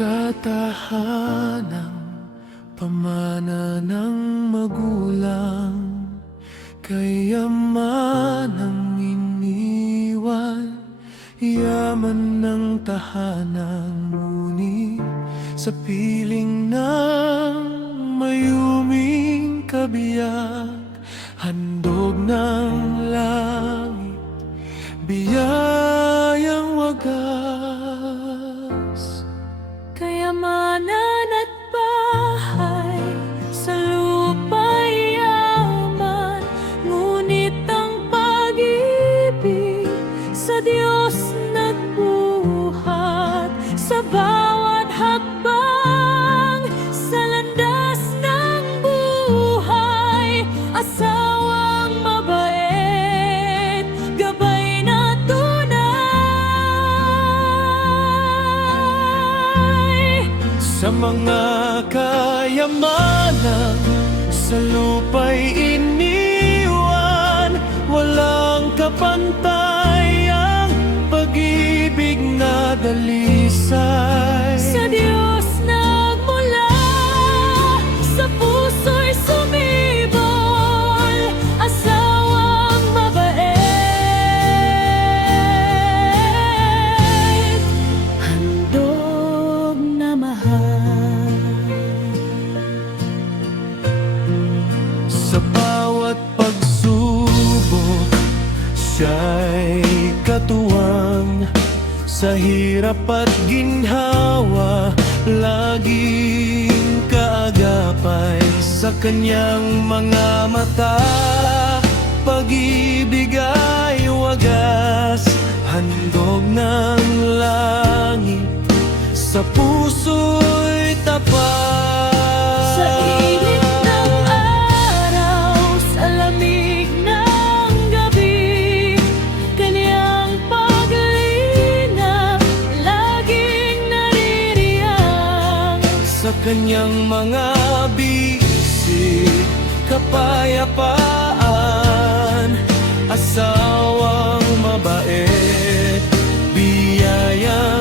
Sa tahanang pamana ng magulang, kayamanang iniwan, yaman ng tahanan, ngunit sa piling ng mayuming kabiyak, handog ng langit, biyayang wagas. Kayamanan at bahay, sa lupa'y yaman, ngunit ang pag-ibig sa Diyos nagbuhat. Sa bawat hakbang, sa landas ng buhay, asawang mabait, gabay na tunay. Sa mga kayamanan, sa lupa'y iniwan, walang kapantay ang pag-ibig na dalisay. Sa Diyos nagmula, sa puso'y sumibol, asawang mabait, handog na mahal. Sa bawat pagsubok, siya'y katuwang. Sa hirap at ginhawa, laging kaagapay. Sa kanyang mga mata, pag-ibig ay wagas, handog ng langit, sa puso'y tapat. Sa init ng araw, sa lamig ng gabi, kanyang paglinaw laging naririyang. Sa kanyang mga bisig, kapayapaan, asawang mabait, biyaya